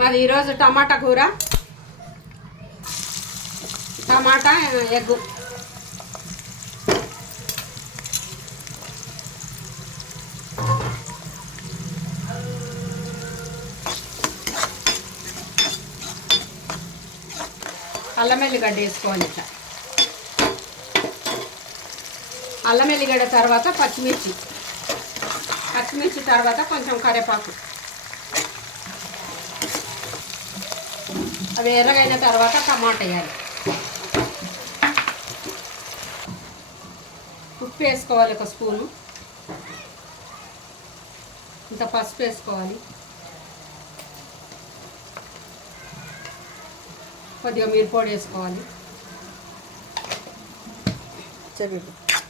మాది ఈరోజు టమాటా కూర, టమాటా ఎగ్గు. అల్లం ఎల్లిగడ్డ వేసుకోవాలి. ఇట్లా అల్లం ఎల్లిగడ్డ తర్వాత పచ్చిమిర్చి తర్వాత కొంచెం కరివేపాకు. అవి ఎర్రగైన తర్వాత టమాటా వేయాలి. ఉప్పు వేసుకోవాలి, ఒక స్పూను. ఇంత పసుపు వేసుకోవాలి. కొద్దిగా మిరప్పొడి వేసుకోవాలి.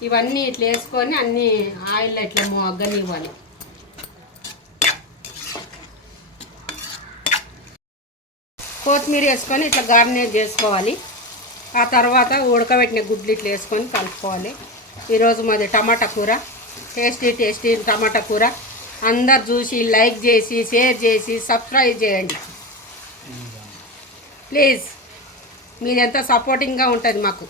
ఇవన్నీ ఇట్లా వేసుకొని అన్నీ ఆయిల్లో ఇట్లా మగ్గనివ్వాలి. కొత్తిమీర వేసుకొని ఇట్లా గార్నిష్ చేసుకోవాలి. ఆ తర్వాత ఉడకబెట్టిన గుడ్లు ఇట్లా వేసుకొని కలుపుకోవాలి. ఈరోజు మాది టమాటా కూర, టేస్టీ టమాటా కూర. అందరు చూసి లైక్ చేసి, షేర్ చేసి, సబ్స్క్రైబ్ చేయండి ప్లీజ్. మీరెంత సపోర్టింగ్గా ఉంటుంది మాకు.